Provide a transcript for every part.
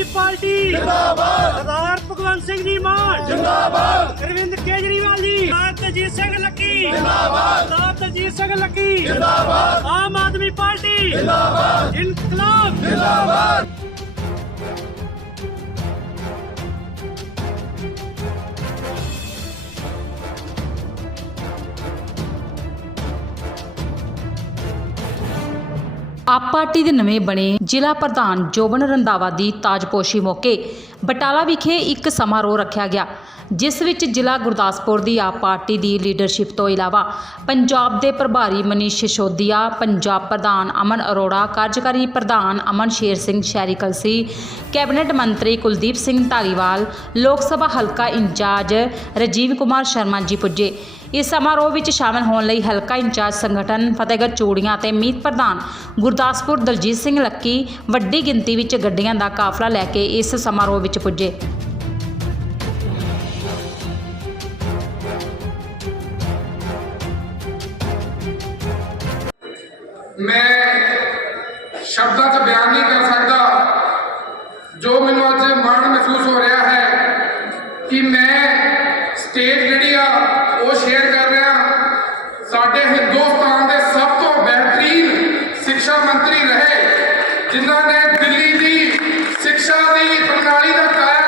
ਆਦਮੀ party. ਜਿੰਦਾਬਾਦ। ਸਰਦਾਰ ਭਗਵੰਤ ਸਿੰਘ ਜੀ ਮਾਨ ਜਿੰਦਾਬਾਦ। ਅਰਵਿੰਦ ਕੇਜਰੀਵਾਲ ਜੀ ਸਰਦਾਰ ਤਜੀਤ ਸਿੰਘ ਲੱਕੀ। ਜਿੰਦਾਬਾਦ। ਸਰਦਾਰ ਤਜੀਤ ਸਿੰਘ ਲੱਕੀ। ਜਿੰਦਾਬਾਦ। ਆਮ ਆਦਮੀ ਪਾਰਟੀ। ਜਿੰਦਾਬਾਦ। ਇਨਕਲਾਬ। ਆਪ ਪਾਰਟੀ ਦੇ ਨਵੇਂ ਬਣੇ ਜ਼ਿਲ੍ਹਾ ਪ੍ਰਧਾਨ ਜੋਬਨ ਰੰਦਾਵਾ ਦੀ ਤਾਜਪੋਸ਼ੀ ਮੌਕੇ ਬਟਾਲਾ ਵਿਖੇ ਇੱਕ ਸਮਾਰੋਹ ਰੱਖਿਆ ਗਿਆ, ਜਿਸ ਵਿੱਚ ਜ਼ਿਲ੍ਹਾ ਗੁਰਦਾਸਪੁਰ ਦੀ ਆਪ ਪਾਰਟੀ ਦੀ ਲੀਡਰਸ਼ਿਪ ਤੋਂ ਇਲਾਵਾ ਪੰਜਾਬ ਦੇ ਪ੍ਰਭਾਰੀ ਮਨੀਸ਼ ਸਿਸੋਦੀਆ, ਪੰਜਾਬ ਪ੍ਰਧਾਨ ਅਮਨ ਅਰੋੜਾ, ਕਾਰਜਕਾਰੀ ਪ੍ਰਧਾਨ ਅਮਨ ਸ਼ੇਰ ਸਿੰਘ ਸ਼ਹਿਰੀ ਕਲਸੀ, ਕੈਬਨਿਟ ਮੰਤਰੀ ਕੁਲਦੀਪ ਸਿੰਘ ਧਾਲੀਵਾਲ ਲੋਕ ਸਭਾ ਹਲਕਾ ਇੰਚਾਰਜ ਰਜੀਵ ਕੁਮਾਰ ਸ਼ਰਮਾ ਜੀ ਪੁੱਜੇ। ਇਸ ਸਮਾਰੋਹ ਵਿੱਚ ਸ਼ਾਮਲ ਹੋਣ ਲਈ ਹਲਕਾ ਇੰਚਾਰਜ ਸੰਗਠਨ ਫਤਿਹਗੜ੍ਹ ਚੂੜੀਆਂ ਤੇ ਮੀਤ ਪ੍ਰਧਾਨ ਗੁਰਦਾਸਪੁਰ ਦਲਜੀਤ ਸਿੰਘ ਲੱਕੀ ਵੱਡੀ ਗਿਣਤੀ ਵਿੱਚ ਗੱਡੀਆਂ ਦਾ ਕਾਫਲਾ ਲੈ ਕੇ ਇਸ ਸਮਾਰੋਹ ਵਿੱਚ ਪੁੱਜੇ। ਮੈਂ ਸ਼ਬਦਾਂ 'ਚ ਬਿਆਨ ਨਹੀਂ ਕਰ ਸਕਦਾ, ਜੋ ਮੈਨੂੰ ਅੱਜ ਮਾਣ ਮਹਿਸੂਸ ਹੋ ਰਿਹਾ ਹੈ ਕਿ ਮੈਂ ਸਟੇਜ ਜਿਹੜੀ ਆ, ਉਹ ਸ਼ੇਅਰ ਕਰ ਰਿਹਾ। ਸਾਡੇ ਹਿੰਦੁਸਤਾਨ ਦੇ ਸਭ ਤੋਂ ਬਿਹਤਰੀਨ ਸਿੱਖਿਆ ਮੰਤਰੀ ਰਹੇ, ਜਿਨ੍ਹਾਂ ਨੇ ਦਿੱਲੀ ਦੀ ਸਿੱਖਿਆ ਦੀ ਪ੍ਰਣਾਲੀ ਦਾ ਕਾਇਆ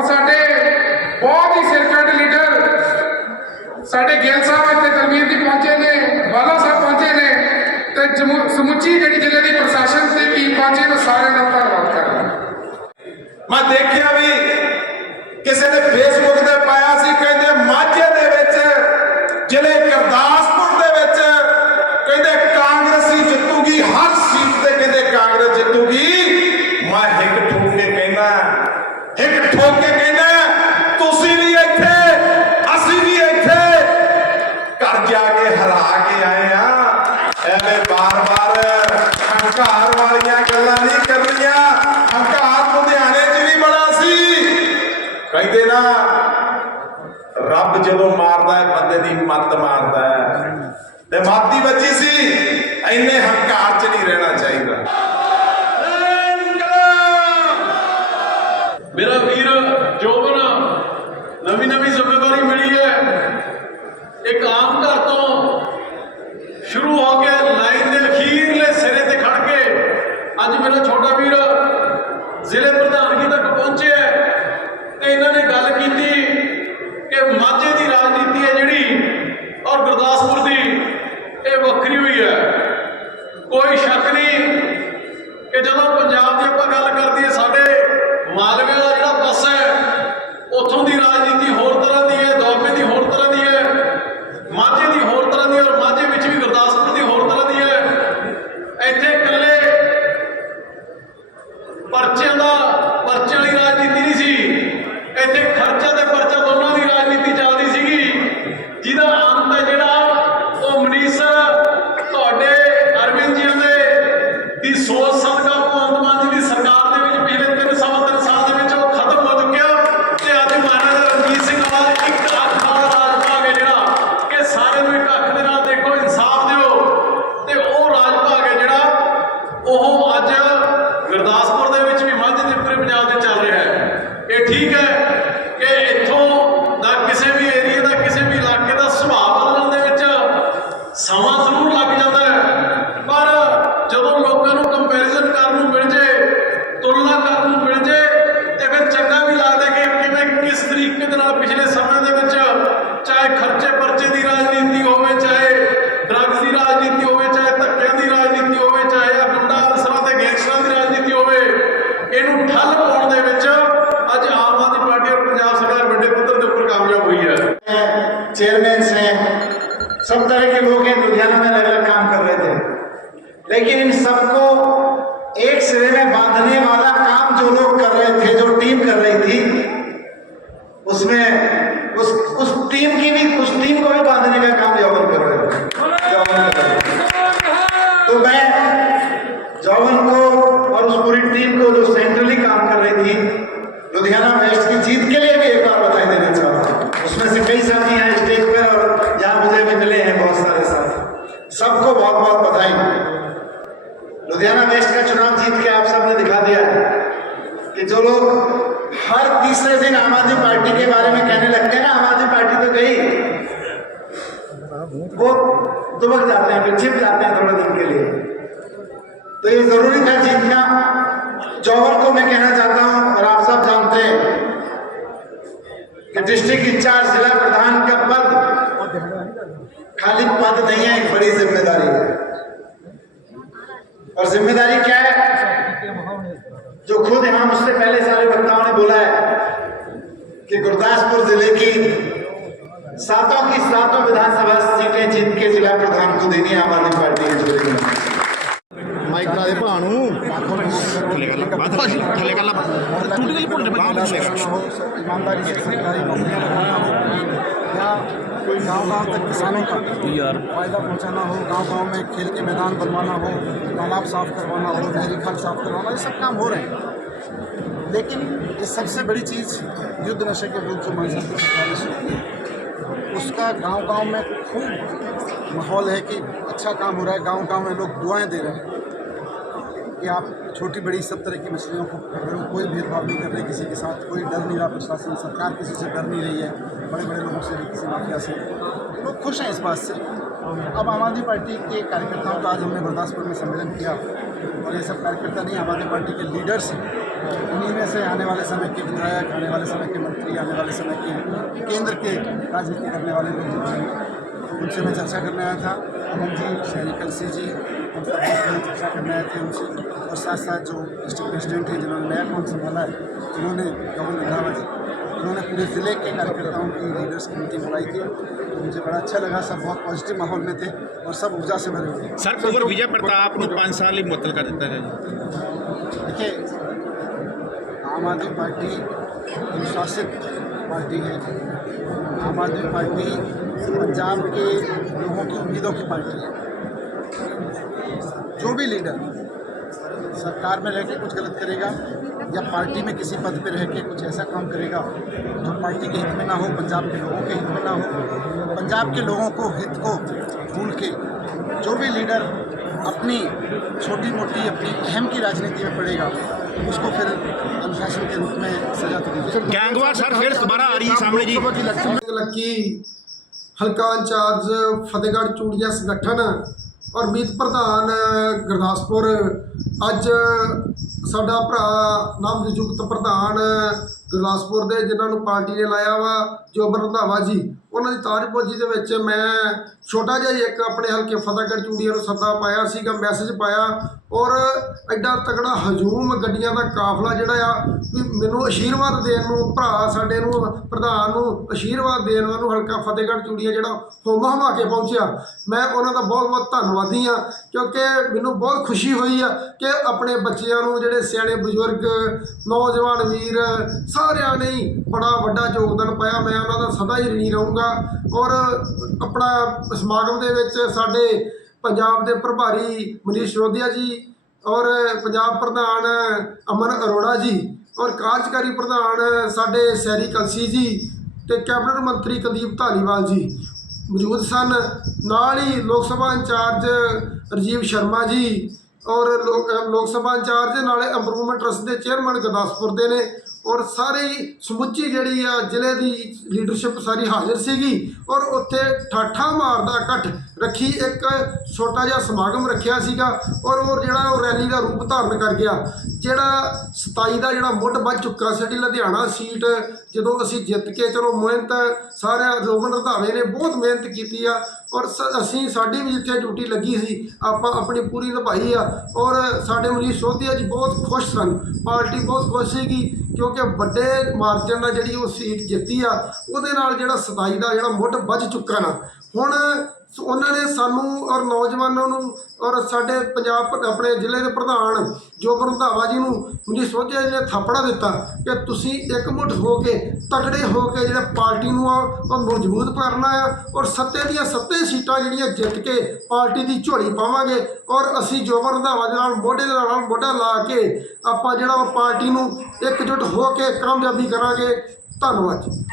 ਔਰ ਸਾਡੇ ਬਹੁਤ ਹੀ ਸਿਰਕੱਢ ਲੀਡਰ ਸਾਡੇ ਗਿੱਲ ਸਾਹਿਬ ਇੱਥੇ ਤਲਵੀਰ ਜੀ ਪਹੁੰਚੇ ਨੇ, ਵਾਲਾ ਸਾਹਿਬ ਪਹੁੰਚੇ ਨੇ ਤੇ ਸਮੁੱਚੀ ਜਿਹੜੀ ਜ਼ਿਲ੍ਹੇ ਦੀ ਪ੍ਰਸ਼ਾਸਨ ਤੇ ਟੀਮ ਪਹੁੰਚੀ ਨੇ ਸਾਰਿਆਂ ਦਾ ਧੰਨਵਾਦ ਕਰਦਾ ਮੈਂ ਦੇਖਿਆ ਵੀ ਕਿਸੇ ਨੇ ਫੇਸਬੁੱਕ ਤੇ ਪਾਇਆ ਸੀ, ਕਹਿੰਦੇ ਮਾਝੇ ਦੇ ਵਿੱਚ ਜ਼ਿਲ੍ਹੇ ਗੁਰਦਾਸਪੁਰ ਦੇ ਵਿੱਚ ਕਹਿੰਦੇ ਕਾਂਗਰਸੀ ਜਿੱਤੂਗੀ ਹਰ ਮੱਤ ਮਾਰਦਾ ਹੈ। ਤੇ ਮਾਤੀ ਵੱਜੀ ਸੀ, ਇੰਨੇ ਹੰਕਾਰ 'ਚ ਨਹੀਂ ਰਹਿਣਾ ਚਾਹੀਦਾ। ਮੇਰਾ ਵੀਰ ਜੋਬਨ ਨਵੀਂ ਨਵੀਂ ਜ਼ਮੀਨ ਮਿਲੀ ਹੈ ਇੱਕ ਆਮ ਘਰ ਤੋਂ ਸ਼ੁਰੂ ਹੋ ਕੇ ਲਾਈਨ ਦੇ ਅਖੀਰਲੇ ਸਿਰੇ ਤੇ ਖੜ ਕੇ ਅੱਜ ਮੇਰਾ ਛੋਟਾ ਵੀਰ ਜ਼ਿਲ੍ਹੇ ਪ੍ਰਧਾਨਗੀ ਤੱਕ ਪਹੁੰਚਿਆ ਹੈ ਤੇ ਇਹਨਾਂ ਨੇ ਗੱਲ ਕੀਤੀ ਕਿ ਮਾਝੇ ਦੀ ਰਾਜਨੀਤੀ ਹੈ ਜਿਹੜੀ ਔਰ ਗੁਰਦਾਸਪੁਰ ਦੀ ਇਹ ਹੈ। ਕੋਈ ਸ਼ੱਕ ਨਹੀਂ ਕਿ ਜਦੋਂ ਪੰਜਾਬ ਦੀ ਆਪਾਂ ਗੱਲ ਕਰਦੀ ਹੈ, ਸਾਡੇ ਮਾਲਵੇ ਦਾ ਜਿਹੜਾ ਪਾਸਾ ਹੈ, ਉੱਥੋਂ ਦੀ ਰਾਜਨੀਤੀ ਹੋਰ ਤਰ੍ਹਾਂ ਦੀ ਹੈ, ਦੁਆਬੇ ਦੀ ਹੋਰ ਤਰ੍ਹਾਂ ਦੀ ਹੈ, ਮਾਝੇ ਦੀ ਹੋਰ ਤਰ੍ਹਾਂ ਦੀ ਔਰ ਮਾਝੇ ਵਿੱਚ ਵੀ ਗੁਰਦਾਸਪੁਰ ਦੀ ਹੋਰ ਤਰ੍ਹਾਂ ਦੀ ਹੈ। ਇੱਥੇ ਇਕੱਲੇ ਪਰਚਿਆਂ ਦਾ ਪਰਚੇ ਵਾਲੀ ਰਾਜਨੀਤੀ ਨਹੀਂ ਸੀ। ਇੱਥੇ दिखा दिया कि जो लोग हर तीसरे दिन आम आदमी पार्टी के बारे में कहने लगते हैं ना, आम आदमी पार्टी तो गई। वो दुबक जाते हैं छिप जाते हैं थोड़े दिन के लिए। तो ये ज़रूरी था जीतना जौहर को मैं कहना चाहता हूँ और आप सब जानते हैं कि डिस्ट्रिक्ट इंचार्ज, जिला प्रधान का पद खाली पद नहीं है, एक बड़ी ज़िम्मेदारी है। और ज़िम्मेदारी क्या है? खुद यहाँ उससे पहले सारे वक्ताओं ने बोला है कि गुरदासपुर ज़िले की सातों की सातों विधानसभा सीटें जिनके जिला प्रधान को देनी आम आदमी पार्टी के जोड़े माइक ना दे भाणू कोई गाँव गाँव तक किसानों का फ़ायदा पहुंचाना हो गाँव गाँव में खेल के मैदान बनवाना हो तालाब साफ़ करवाना हो मेरी खल साफ़ करवाना ये सब काम हो रहे हैं। लेकिन ये सबसे बड़ी चीज़ युद्ध नशे के विरुद्ध जो की सरकार उसका गाँव गाँव में खूब माहौल है कि अच्छा काम हो रहा है गाँव गाँव में लोग दुआएँ दे रहे हैं। कि आप छोटी बड़ी सब तरह की मछलियों को पकड़ रहे हो कोई भेदभाव नहीं कर रहे किसी के साथ, कोई डर नहीं रहा प्रशासन सरकार किसी से डर नहीं रही है बड़े बड़े लोगों से, किसी माफिया से, लोग खुश हैं इस बात से। अब आम आदमी पार्टी के कार्यकर्ताओं का आज हमने गुरदासपुर में सम्मेलन किया और ये सब कार्यकर्ता नहीं, आम आदमी पार्टी के लीडर्स हैं। उन्हीं में से आने वाले समय के विधायक आने वाले समय के मंत्री आने वाले समय के केंद्र के राजनीति करने वाले लोग जो हैं उनसे मैं चर्चा करने आया था। अमन जी शहरी कलसी जी हम सब चर्चा करने आए थे उनसे। और साथ साथ जो डिस्ट्रिक्ट प्रेसिडेंट हैं जिन्होंने नया कौन संभाला है जिन्होंने गवर्नर रंधावा जी उन्होंने पूरे ज़िले के कार्यकर्ताओं की लीडर्स की मीटिंग बुलाई थी। तो मुझे बड़ा अच्छा लगा सब बहुत पॉजिटिव माहौल में थे और सब ऊर्जा से भरे हुए सर विजय प्रताप पाँच साल ही मुतल कर देता है देखिए आम आदमी पार्टी अनुशासित पार्टी है। आम आदमी पार्टी पंजाब के लोगों की, उम्मीदों की पार्टी है। जो भी लीडर सरकार में रह के कुछ गलत करेगा या पार्टी में किसी पद पर रह के कुछ ऐसा काम करेगा, जो पार्टी के हित में ना हो, पंजाब के लोगों के हित में ना हो, पंजाब के लोगों को हित को भूल के जो भी लीडर अपनी छोटी मोटी अपनी अहम की राजनीति में पड़ेगा उसको फिर अनुशासन के रूप में सजा तो दी ਗੈਂਗਵਾਰ ਸਰ ਫਿਰ ਦੁਬਾਰਾ ਆ ਰਹੀ ਹੈ ਸਾਹਮਣੇ ਜੀ ਲੱਕੀ ਹਲਕਾ ਇੰਚਾਰਜ ਫਤਿਹਗੜ੍ਹ ਚੂੜੀਆ ਸੰਗਠਨ ਔਰ ਮੀਤ ਪ੍ਰਧਾਨ ਗੁਰਦਾਸਪੁਰ ਅੱਜ ਸਾਡਾ ਭਰਾ ਨਵਨਿਯੁਕਤ ਪ੍ਰਧਾਨ ਗੁਰਦਾਸਪੁਰ ਦੇ ਜਿਨ੍ਹਾਂ ਨੂੰ ਪਾਰਟੀ ਨੇ ਲਾਇਆ ਵਾ ਜੋਬਨ ਰੰਧਾਵਾ ਜੀ ਉਹਨਾਂ ਦੀ ਤਾਜਪੋਜੀ ਦੇ ਵਿੱਚ ਮੈਂ ਛੋਟਾ ਜਿਹਾ ਹੀ ਇੱਕ ਆਪਣੇ ਹਲਕੇ ਫਤਿਹਗੜ੍ਹ ਚੂੜੀਆ ਨੂੰ ਸੱਦਾ ਪਾਇਆ ਸੀਗਾ ਮੈਸੇਜ ਪਾਇਆ ਔਰ ਐਡਾ ਤਕੜਾ ਹਜੂਮ ਗੱਡੀਆਂ ਦਾ ਕਾਫਲਾ ਜਿਹੜਾ ਆ, ਵੀ ਮੈਨੂੰ ਆਸ਼ੀਰਵਾਦ ਦੇਣ ਨੂੰ, ਭਰਾ ਸਾਡੇ ਨੂੰ, ਪ੍ਰਧਾਨ ਨੂੰ ਆਸ਼ੀਰਵਾਦ ਦੇਣ ਨੂੰ ਹਲਕਾ ਫਤਿਹਗੜ੍ਹ ਚੂੜੀਆ ਜਿਹੜਾ ਹੋਮਾ ਹਮਾ ਕੇ ਪਹੁੰਚਿਆ। ਮੈਂ ਉਹਨਾਂ ਦਾ ਬਹੁਤ ਬਹੁਤ ਧੰਨਵਾਦੀ ਆ ਕਿਉਂਕਿ ਮੈਨੂੰ ਬਹੁਤ ਖੁਸ਼ੀ ਹੋਈ ਆ ਕਿ ਆਪਣੇ ਬੱਚਿਆਂ ਨੂੰ ਜਿਹੜੇ ਸਿਆਣੇ ਬਜ਼ੁਰਗ, ਨੌਜਵਾਨ ਵੀਰ ਸਾਰਿਆਂ ਨੇ ਬੜਾ ਵੱਡਾ ਯੋਗਦਾਨ ਪਾਇਆ। ਮੈਂ ਉਹਨਾਂ ਦਾ ਸਦਾ ਹੀ ਰਣੀ ਰਹੂੰਗਾ ਔਰ ਆਪਣਾ ਸਮਾਗਮ ਦੇ ਵਿੱਚ ਸਾਡੇ ਪੰਜਾਬ ਦੇ ਪ੍ਰਭਾਰੀ ਮਨੀਸ਼ ਸ਼ੋਧਿਆ ਜੀ ਔਰ ਪੰਜਾਬ ਪ੍ਰਧਾਨ ਅਮਨ ਅਰੋੜਾ ਜੀ ਔਰ ਕਾਰਜਕਾਰੀ ਪ੍ਰਧਾਨ ਸਾਡੇ ਸੈਰੀ ਕਲਸੀ ਜੀ ਤੇ ਕੈਬਨਿਟ ਮੰਤਰੀ ਕੁਲਦੀਪ ਧਾਲੀਵਾਲ ਜੀ ਮੌਜੂਦ ਸਨ। ਨਾਲ ਹੀ ਲੋਕ ਸਭਾ ਇੰਚਾਰਜ ਰਜੀਵ ਸ਼ਰਮਾ ਜੀ ਔਰ ਲੋਕ ਸਭਾ ਇੰਚਾਰਜ ਨਾਲੇ ਇੰਪਰੂਵਮੈਂਟ ਟਰਸਟ ਦੇ ਚੇਅਰਮੈਨ ਗੁਰਦਾਸਪੁਰ ਦੇ ਨੇ ਔਰ ਸਾਰੀ ਸਮੁੱਚੀ ਜਿਹੜੀ ਆ ਜ਼ਿਲ੍ਹੇ ਦੀ ਲੀਡਰਸ਼ਿਪ ਸਾਰੀ ਹਾਜ਼ਰ ਸੀਗੀ ਔਰ ਉੱਥੇ ਠਾਠਾ ਮਾਰਦਾ ਇਕੱਠ ਰੱਖੀ ਇੱਕ ਛੋਟਾ ਜਿਹਾ ਸਮਾਗਮ ਰੱਖਿਆ ਸੀਗਾ ਔਰ ਉਹ ਜਿਹੜਾ ਉਹ ਰੈਲੀ ਦਾ ਰੂਪ ਧਾਰਨ ਕਰ ਗਿਆ। ਜਿਹੜਾ 27 ਦਾ ਜਿਹੜਾ ਮੁੱਢ ਵੱਜ ਚੁੱਕਾ ਸਾਡੀ ਲੁਧਿਆਣਾ ਸੀਟ, ਜਦੋਂ ਅਸੀਂ ਜਿੱਤ ਕੇ ਚਲੋ ਮਿਹਨਤ, ਸਾਰਿਆਂ ਰੋਮਨ ਰਧਾਵੇ ਨੇ ਬਹੁਤ ਮਿਹਨਤ ਕੀਤੀ ਆ ਔਰ ਸ- ਅਸੀਂ, ਸਾਡੀ ਵੀ ਜਿੱਥੇ ਡਿਊਟੀ ਲੱਗੀ ਸੀ, ਆਪਾਂ ਆਪਣੀ ਪੂਰੀ ਨਿਭਾਈ ਆ ਔਰ ਸਾਡੇ ਮਨੀਸ਼ ਸੋਧੀਆ ਜੀ ਬਹੁਤ ਖੁਸ਼ ਸਨ, ਪਾਰਟੀ ਬਹੁਤ ਖੁਸ਼ ਸੀਗੀ ਕਿਉਂਕਿ ਵੱਡੇ ਮਾਰਜਨ ਨਾਲ ਜਿਹੜੀ ਉਹ ਸੀਟ ਜਿੱਤੀ ਆ, ਉਹਦੇ ਨਾਲ ਜਿਹੜਾ 27 ਦਾ ਜਿਹੜਾ ਮੁੱਢ ਵੱਜ ਚੁੱਕਾ ਨਾ ਹੁਣ ਉਹਨਾਂ ਨੇ ਸਾਨੂੰ ਔਰ ਨੌਜਵਾਨਾਂ ਨੂੰ ਔਰ ਸਾਡੇ ਪੰਜਾਬ ਆਪਣੇ ਜ਼ਿਲ੍ਹੇ ਦੇ ਪ੍ਰਧਾਨ ਜੋਬਨ ਰੰਧਾਵਾ ਜੀ ਨੂੰ ਮੁੰਜੀ ਸੋਝਿਆ ਜੀ ਨੇ ਥਾਪੜਾ ਦਿੱਤਾ ਕਿ ਤੁਸੀਂ ਇਕਮੁੱਠ ਹੋ ਕੇ, ਤਕੜੇ ਹੋ ਕੇ ਜਿਹੜਾ ਪਾਰਟੀ ਨੂੰ ਆ, ਉਹ ਮਜ਼ਬੂਤ ਕਰਨਾ ਆ ਔਰ ਸੱਤੇ ਦੀਆਂ ਸੱਤੇ ਸੀਟਾਂ ਜਿਹੜੀਆਂ ਜਿੱਤ ਕੇ ਪਾਰਟੀ ਦੀ ਝੋਲੀ ਪਾਵਾਂਗੇ ਔਰ ਅਸੀਂ ਜੋਬਰ ਰੰਧਾਵਾ ਦੇ ਨਾਲ, ਮੋਢੇ ਦੇ ਨਾਲ ਮੋਢਾ ਲਾ ਕੇ ਆਪਾਂ ਜਿਹੜਾ ਵਾ ਪਾਰਟੀ ਨੂੰ ਇਕਜੁੱਟ ਹੋ ਕੇ ਕਾਮਯਾਬੀ ਕਰਾਂਗੇ। ਧੰਨਵਾਦ ਜੀ।